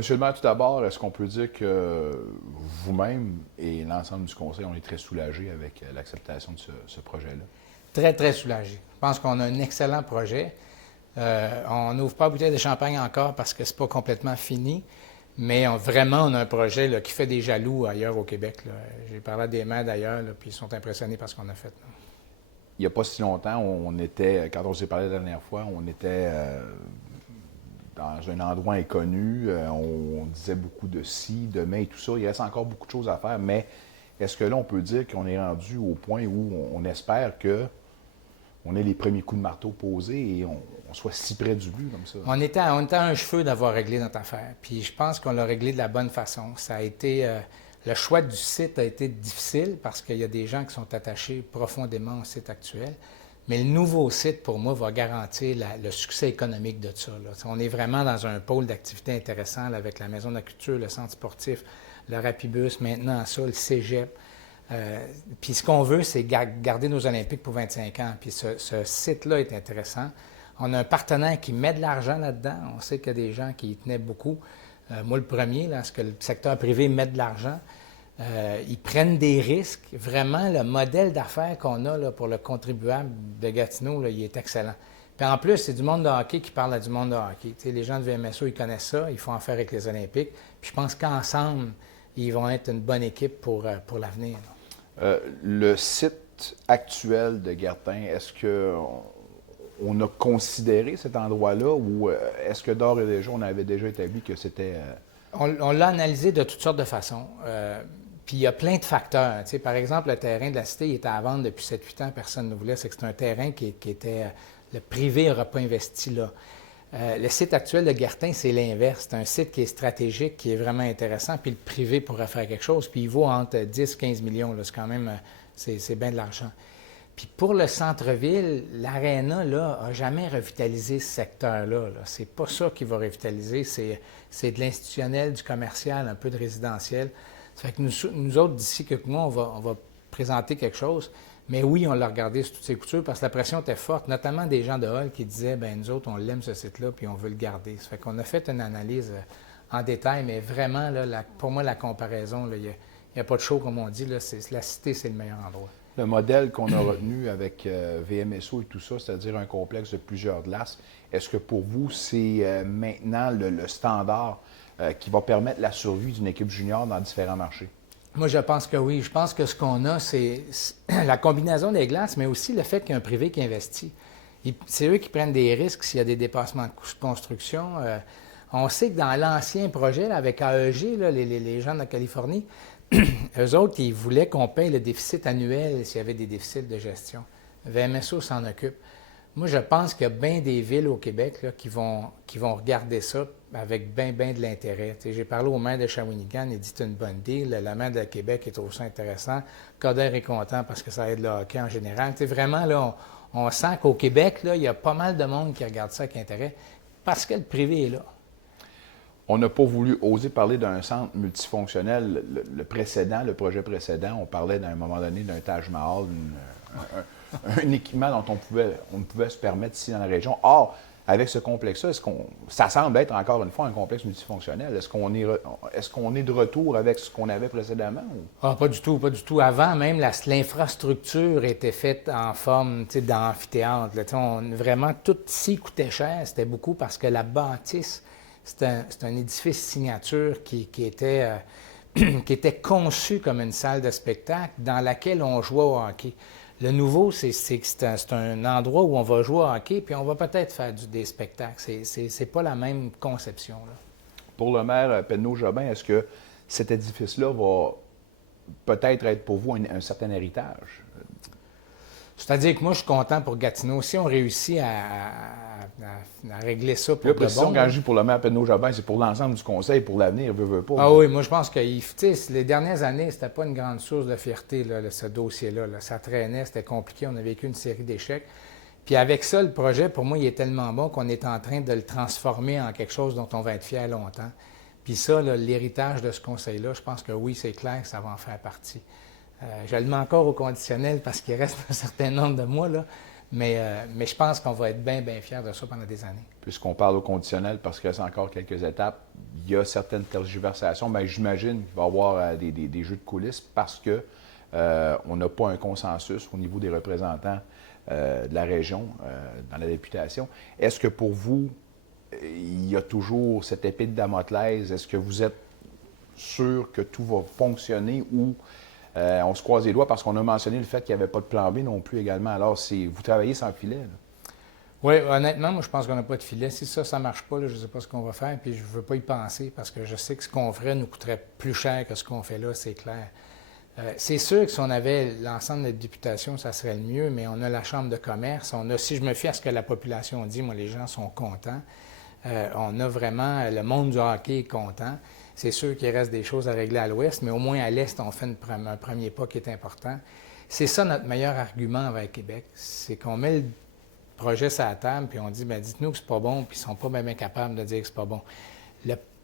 Monsieur le maire, tout d'abord, est-ce qu'on peut dire que vous-même et l'ensemble du conseil, on est très soulagés avec l'acceptation de ce projet-là? Très, très soulagé. Je pense qu'on a un excellent projet. On n'ouvre pas la bouteille de champagne encore parce que c'est pas complètement fini, mais vraiment, on a un projet là, qui fait des jaloux ailleurs au Québec. Là. J'ai parlé à des maires d'ailleurs, là, puis ils sont impressionnés par ce qu'on a fait. Là. Il n'y a pas si longtemps, on était, quand on s'est parlé la dernière fois, on était dans un endroit inconnu. On disait beaucoup de si, de mais et tout ça. Il reste encore beaucoup de choses à faire, mais est-ce que là, on peut dire qu'on est rendu au point où on espère que on ait les premiers coups de marteau posés et on soit si près du but comme ça? On était à un cheveu d'avoir réglé notre affaire, puis je pense qu'on l'a réglé de la bonne façon. Ça a été, le choix du site a été difficile parce qu'il y a des gens qui sont attachés profondément au site actuel. Mais le nouveau site, pour moi, va garantir le succès économique de ça. Là. On est vraiment dans un pôle d'activité intéressant là, avec la Maison de la Culture, le centre sportif, le Rapibus, maintenant ça, le Cégep. Puis ce qu'on veut, c'est garder nos Olympiques pour 25 ans. Puis ce site-là est intéressant. On a un partenaire qui met de l'argent là-dedans. On sait qu'il y a des gens qui y tenaient beaucoup. Moi, le premier, là, ce que le secteur privé met de l'argent. Ils prennent des risques. Vraiment, le modèle d'affaires qu'on a là, pour le contribuable de Gatineau, là, il est excellent. Puis en plus, c'est du monde de hockey qui parle à du monde de hockey. Tu sais, les gens de VMSO, ils connaissent ça. Ils font affaire avec les Olympiques. Puis je pense qu'ensemble, ils vont être une bonne équipe pour l'avenir. Le site actuel de Gatineau, est-ce qu'on a considéré cet endroit-là ou est-ce que d'ores et déjà, on avait déjà établi que c'était... On l'a analysé de toutes sortes de façons. Puis il y a plein de facteurs. Tu sais, par exemple, le terrain de la Cité il était à vendre depuis 7-8 ans, personne ne voulait. C'est que c'est un terrain qui était... le privé n'aura pas investi là. Le site actuel de Gatineau, c'est l'inverse. C'est un site qui est stratégique, qui est vraiment intéressant, puis le privé pourrait faire quelque chose. Puis il vaut entre 10-15 millions. Là. C'est quand même... c'est bien de l'argent. Puis pour le centre-ville, l'Arena, là, n'a jamais revitalisé ce secteur-là. Là. C'est pas ça qui va revitaliser. C'est de l'institutionnel, du commercial, un peu de résidentiel. Ça fait que nous autres, d'ici quelques mois, on va présenter quelque chose. Mais oui, on l'a regardé sur toutes ses coutures parce que la pression était forte, notamment des gens de Hall qui disaient, bien, nous autres, on l'aime ce site-là, puis on veut le garder. Ça fait qu'on a fait une analyse en détail, mais vraiment, là, pour moi, la comparaison, il n'y a pas de show, comme on dit. Là, la Cité, c'est le meilleur endroit. Le modèle qu'on a retenu avec VMSO et tout ça, c'est-à-dire un complexe de plusieurs glaces, est-ce que pour vous, c'est maintenant le standard qui va permettre la survie d'une équipe junior dans différents marchés? Moi, je pense que oui. Je pense que ce qu'on a, c'est la combinaison des glaces, mais aussi le fait qu'il y a un privé qui investit. C'est eux qui prennent des risques s'il y a des dépassements de construction. On sait que dans l'ancien projet là, avec AEG, là, les gens de la Californie, eux autres, ils voulaient qu'on paye le déficit annuel s'il y avait des déficits de gestion. VMSO s'en occupe. Moi, je pense qu'il y a bien des villes au Québec là, qui vont regarder ça avec bien de l'intérêt. J'ai parlé au maire de Shawinigan, il dit que c'est une bonne deal. Le maire de Québec est trouve ça intéressant. Coder est content parce que ça aide le hockey en général. Vraiment, là, on sent qu'au Québec, là, il y a pas mal de monde qui regarde ça avec intérêt parce que le privé est là. On n'a pas voulu oser parler d'un centre multifonctionnel. Le précédent, le projet précédent, on parlait d'un moment donné d'un Taj Mahal, un équipement dont on ne pouvait se permettre ici dans la région. Or, avec ce complexe-là, ça semble être encore une fois un complexe multifonctionnel. Est-ce qu'on est de retour avec ce qu'on avait précédemment? Ou? Ah, pas du tout, pas du tout. Avant, même, l'infrastructure était faite en forme d'amphithéâtre. Vraiment, tout ici coûtait cher. C'était beaucoup parce que la bâtisse, c'est un édifice signature qui était conçu comme une salle de spectacle dans laquelle on jouait au hockey. Le nouveau, c'est un endroit où on va jouer au hockey, puis on va peut-être faire des spectacles. C'est pas la même conception. Là. Pour le maire Penneau-Jobin, est-ce que cet édifice-là va peut-être être pour vous un certain héritage? C'est-à-dire que moi, je suis content pour Gatineau. Si on réussit à régler ça pour la de précision, bon... quand je dis pour le maire Penneau-Jobin, c'est pour l'ensemble du conseil, pour l'avenir, veut pas. Ah oui, moi, je pense que les dernières années, c'était pas une grande source de fierté, là, ce dossier-là. Là. Ça traînait, c'était compliqué, on a vécu une série d'échecs. Puis avec ça, le projet, pour moi, il est tellement bon qu'on est en train de le transformer en quelque chose dont on va être fier longtemps. Puis ça, l'héritage de ce conseil-là, je pense que oui, c'est clair que ça va en faire partie. Je le mets encore au conditionnel parce qu'il reste un certain nombre de mois, là. Mais je pense qu'on va être bien, bien fiers de ça pendant des années. Puisqu'on parle au conditionnel, parce qu'il reste encore quelques étapes, il y a certaines tergiversations. Bien, j'imagine qu'il va y avoir des jeux de coulisses parce que on n'a pas un consensus au niveau des représentants de la région dans la députation. Est-ce que pour vous, il y a toujours cette épée de Damoclès? Est-ce que vous êtes sûr que tout va fonctionner ou on se croise les doigts parce qu'on a mentionné le fait qu'il n'y avait pas de plan B non plus également. Alors, vous travaillez sans filet, là. Oui, honnêtement, moi, je pense qu'on n'a pas de filet. Si ça ne marche pas, là, je ne sais pas ce qu'on va faire, puis je ne veux pas y penser parce que je sais que ce qu'on ferait nous coûterait plus cher que ce qu'on fait là, c'est clair. C'est sûr que si on avait l'ensemble de députation, ça serait le mieux, mais on a la Chambre de commerce. Si je me fie à ce que la population dit, moi, les gens sont contents. On a vraiment, le monde du hockey est content. C'est sûr qu'il reste des choses à régler à l'Ouest, mais au moins à l'Est, on fait un premier pas qui est important. C'est ça notre meilleur argument avec Québec, c'est qu'on met le projet sur la table, puis on dit, bien, dites-nous que c'est pas bon, puis ils sont pas bien capables de dire que c'est pas bon.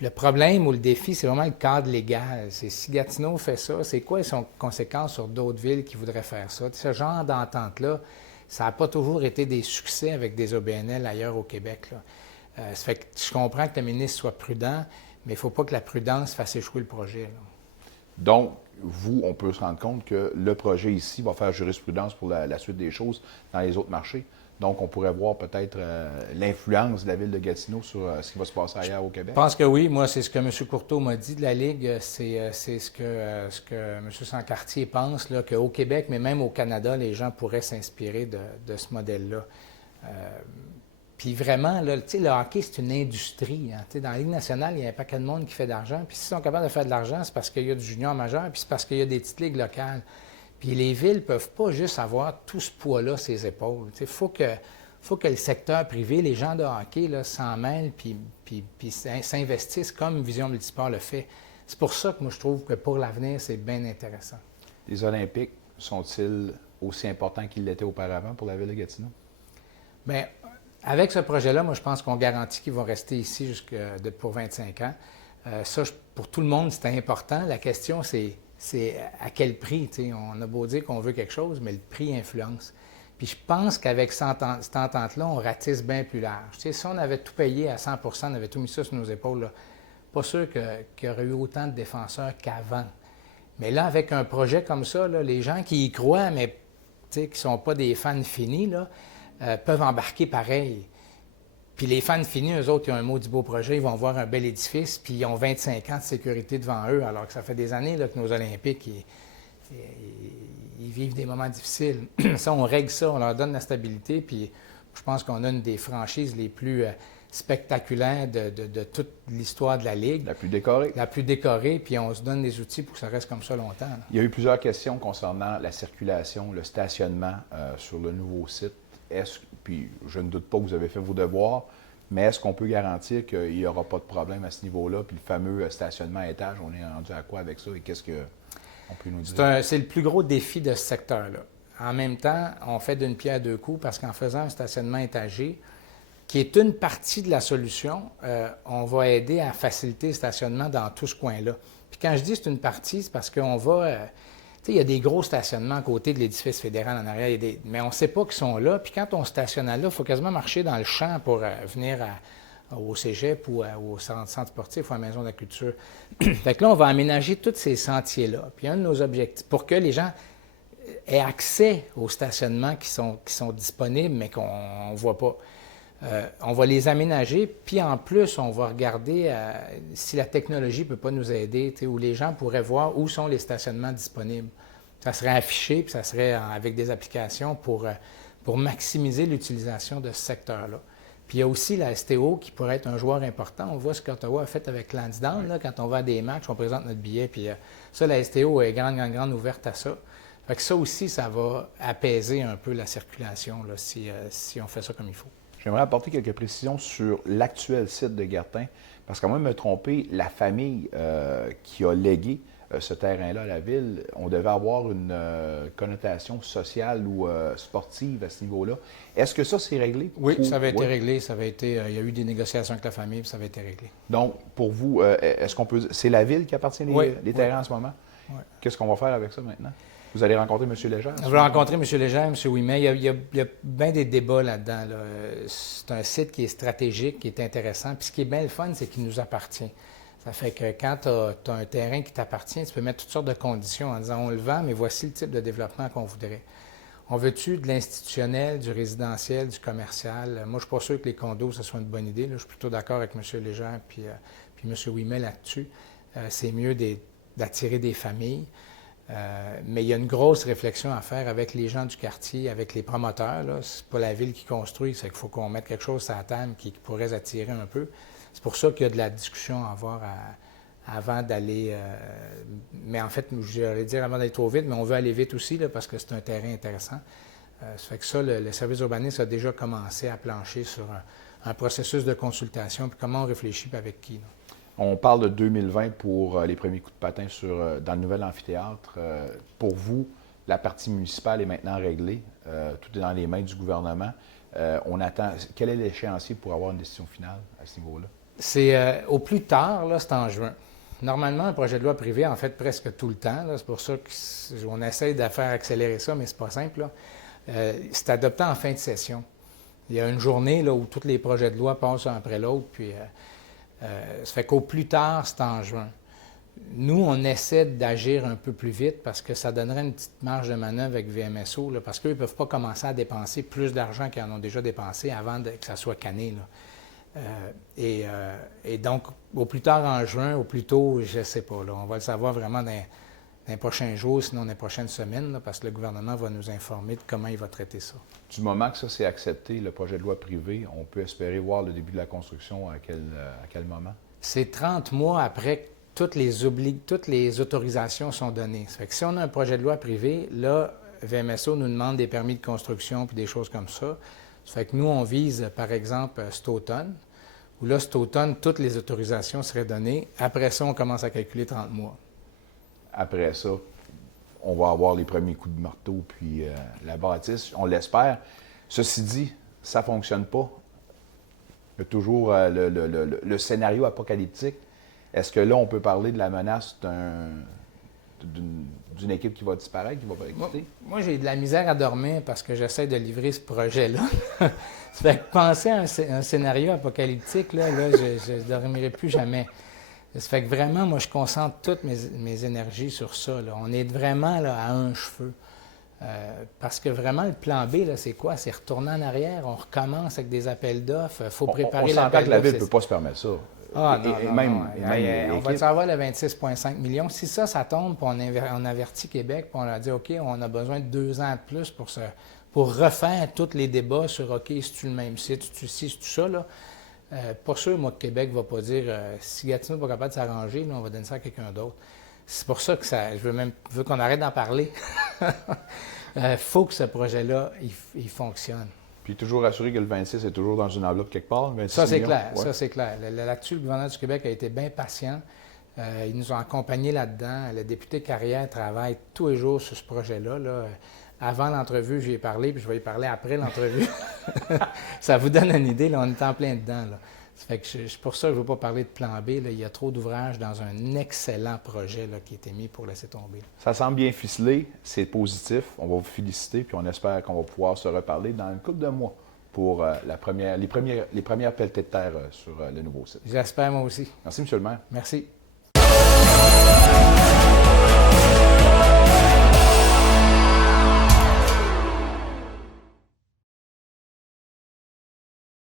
Le problème ou le défi, c'est vraiment le cadre légal. C'est si Gatineau fait ça, c'est quoi les conséquences sur d'autres villes qui voudraient faire ça? Ce genre d'entente-là, ça n'a pas toujours été des succès avec des OBNL ailleurs au Québec, là. Ça fait que je comprends que le ministre soit prudent, mais il ne faut pas que la prudence fasse échouer le projet, là. Donc, vous, on peut se rendre compte que le projet ici va faire jurisprudence pour la suite des choses dans les autres marchés. Donc, on pourrait voir peut-être l'influence de la ville de Gatineau sur ce qui va se passer ailleurs au Québec. Je pense que oui. Moi, c'est ce que M. Courteau m'a dit de la Ligue. C'est ce que M. Sancartier pense, là, qu'au Québec, mais même au Canada, les gens pourraient s'inspirer de ce modèle-là. Puis vraiment, là, le hockey, c'est une industrie. Hein. Dans la Ligue nationale, il y a un paquet de monde qui fait de l'argent. Puis s'ils sont capables de faire de l'argent, c'est parce qu'il y a du junior majeur, puis c'est parce qu'il y a des petites ligues locales. Puis les villes ne peuvent pas juste avoir tout ce poids-là sur les épaules. Il faut que le secteur privé, les gens de hockey, s'en mêlent puis s'investissent comme Vision Multisport le fait. C'est pour ça que moi, je trouve que pour l'avenir, c'est bien intéressant. Les Olympiques sont-ils aussi importants qu'ils l'étaient auparavant pour la ville de Gatineau? Bien, avec ce projet-là, moi, je pense qu'on garantit qu'ils vont rester ici pour 25 ans. Ça, pour tout le monde, c'est important. La question, c'est à quel prix. T'sais. On a beau dire qu'on veut quelque chose, mais le prix influence. Puis je pense qu'avec cette entente-là, on ratisse bien plus large. T'sais, si on avait tout payé à 100 on avait tout mis ça sur nos épaules, là, pas sûr qu'il y aurait eu autant de défenseurs qu'avant. Mais là, avec un projet comme ça, là, les gens qui y croient, mais qui ne sont pas des fans finis, là, peuvent embarquer pareil. Puis les fans finis, eux autres, ils ont un maudit beau projet, ils vont voir un bel édifice, puis ils ont 25 ans de sécurité devant eux, alors que ça fait des années là, que nos Olympiques, ils vivent des moments difficiles. Ça, on règle ça, on leur donne la stabilité, puis je pense qu'on a une des franchises les plus spectaculaires de toute l'histoire de la Ligue. La plus décorée. La plus décorée, puis on se donne des outils pour que ça reste comme ça longtemps. Là. Il y a eu plusieurs questions concernant la circulation, le stationnement sur le nouveau site. Puis je ne doute pas que vous avez fait vos devoirs, mais est-ce qu'on peut garantir qu'il n'y aura pas de problème à ce niveau-là? Puis le fameux stationnement à étage, on est rendu à quoi avec ça et qu'est-ce qu'on peut nous dire? C'est le plus gros défi de ce secteur-là. En même temps, on fait d'une pierre deux coups parce qu'en faisant un stationnement étagé, qui est une partie de la solution, on va aider à faciliter le stationnement dans tout ce coin-là. Puis quand je dis c'est une partie, c'est parce qu'on va... il y a des gros stationnements à côté de l'édifice fédéral en arrière, mais on ne sait pas qu'ils sont là. Puis quand on stationne là, il faut quasiment marcher dans le champ pour venir au cégep ou au centre sportif ou à la maison de la culture. Fait que là, on va aménager tous ces sentiers-là. Puis un de nos objectifs, pour que les gens aient accès aux stationnements qui sont disponibles, mais qu'on ne voit pas. On va les aménager, puis en plus, on va regarder si la technologie ne peut pas nous aider, où les gens pourraient voir où sont les stationnements disponibles. Ça serait affiché, puis ça serait avec des applications pour maximiser l'utilisation de ce secteur-là. Puis il y a aussi la STO qui pourrait être un joueur important. On voit ce qu'Ottawa a fait avec Lansdowne, là, quand on va à des matchs, on présente notre billet, puis ça, la STO est grande ouverte à ça. Fait que ça aussi, ça va apaiser un peu la circulation là, si on fait ça comme il faut. J'aimerais apporter quelques précisions sur l'actuel site de Gatineau, parce qu'à moins de me tromper, la famille qui a légué ce terrain-là à la ville, on devait avoir une connotation sociale ou sportive à ce niveau-là. Est-ce que ça, c'est réglé? Oui, ça avait été réglé. Il y a eu des négociations avec la famille, puis ça avait été réglé. Donc, pour vous, est-ce qu'on peut... C'est la ville qui appartient les terrains en ce moment? Oui. Qu'est-ce qu'on va faire avec ça maintenant? Vous allez rencontrer M. Légère? Je vais rencontrer M. Légère, M. Ouimet. Il y a bien des débats là-dedans. Là. C'est un site qui est stratégique, qui est intéressant. Puis ce qui est bien le fun, c'est qu'il nous appartient. Ça fait que quand tu as un terrain qui t'appartient, tu peux mettre toutes sortes de conditions en disant on le vend, mais voici le type de développement qu'on voudrait. On veut-tu de l'institutionnel, du résidentiel, du commercial? Moi, je ne suis pas sûr que les condos, ce soit une bonne idée. Là. Je suis plutôt d'accord avec M. Légère puis M. Ouimet là-dessus. C'est mieux d'attirer des familles. Mais il y a une grosse réflexion à faire avec les gens du quartier, avec les promoteurs. Ce n'est pas la ville qui construit, c'est qu'il faut qu'on mette quelque chose à la table qui pourrait attirer un peu. C'est pour ça qu'il y a de la discussion à avoir avant d'aller... mais en fait, j'allais dire avant d'aller trop vite, mais on veut aller vite aussi là, parce que c'est un terrain intéressant. Ça fait que ça, le service urbaniste a déjà commencé à plancher sur un processus de consultation, puis comment on réfléchit, puis avec qui. Là. On parle de 2020 pour les premiers coups de patin dans le nouvel amphithéâtre. Pour vous, la partie municipale est maintenant réglée. Tout est dans les mains du gouvernement. On attend. Quel est l'échéancier pour avoir une décision finale à ce niveau-là? C'est au plus tard, là, c'est en juin. Normalement, un projet de loi privé, en fait, presque tout le temps. C'est pour ça qu'on essaie de faire accélérer ça, mais c'est pas simple. C'est adopté en fin de session. Il y a une journée là, où tous les projets de loi passent un après l'autre, puis ça fait qu'au plus tard, c'est en juin. Nous, on essaie d'agir un peu plus vite parce que ça donnerait une petite marge de manœuvre avec VMSO, là, parce qu'eux ne peuvent pas commencer à dépenser plus d'argent qu'ils en ont déjà dépensé avant que ça soit canné. Là. Et donc, au plus tard en juin, au plus tôt, je ne sais pas. Là, on va le savoir vraiment dans les prochains jours, sinon dans les prochaines semaines, là, parce que le gouvernement va nous informer de comment il va traiter ça. Du moment que ça c'est accepté, le projet de loi privé, on peut espérer voir le début de la construction à quel moment? C'est 30 mois après que toutes les autorisations sont données. Ça fait que si on a un projet de loi privé, là, VMSO nous demande des permis de construction puis des choses comme ça. Ça fait que nous, on vise, par exemple, cet automne, où là, cet automne, toutes les autorisations seraient données. Après ça, on commence à calculer 30 mois. Après ça, on va avoir les premiers coups de marteau, puis la bâtisse, on l'espère. Ceci dit, ça ne fonctionne pas. Il y a toujours le scénario apocalyptique. Est-ce que là, on peut parler de la menace d'une équipe qui va disparaître, qui va pas exister? Moi, j'ai de la misère à dormir parce que j'essaie de livrer ce projet-là. Ça fait que penser à un scénario apocalyptique, là je ne dormirai plus jamais. Ça fait que vraiment, moi, je concentre toutes mes énergies sur ça. Là. On est vraiment là, à un cheveu. Parce que vraiment, le plan B, là, c'est quoi? C'est retourner en arrière, on recommence avec des appels d'offres, il faut préparer l'appel d'offres. On s'entend que la Ville ne peut pas se permettre ça. Ah, non, on va savoir le 26,5 millions. Si ça tombe, puis on avertit Québec, puis on leur dit, OK, on a besoin de 2 ans de plus pour refaire tous les débats sur, OK, c'est-tu le même site, c'est-tu ci, c'est-tu ça, là. Pas sûr, moi, que Québec ne va pas dire, si Gatineau n'est pas capable de s'arranger, on va donner ça à quelqu'un d'autre. C'est pour ça que je veux qu'on arrête d'en parler. Faut que ce projet-là, il fonctionne. Puis toujours assurer que le 26 est toujours dans une enveloppe quelque part, 26 ça, c'est millions. clair. Ouais. Ça, c'est clair. Là-dessus, le gouverneur du Québec a été bien patient. Ils nous ont accompagnés là-dedans. Le député Carrière travaille tous les jours sur ce projet-là. Là. Avant l'entrevue, j'y ai parlé, puis je vais y parler après l'entrevue. Ça vous donne une idée, là, on est en plein dedans. Là. Ça fait que c'est pour ça que je ne veux pas parler de plan B. Là. Il y a trop d'ouvrages dans un excellent projet là, qui a été mis pour laisser tomber. Ça semble bien ficelé, c'est positif. On va vous féliciter, puis on espère qu'on va pouvoir se reparler dans une couple de mois pour les premières pelletées de terre sur le nouveau site. J'espère, moi aussi. Merci, M. le maire. Merci.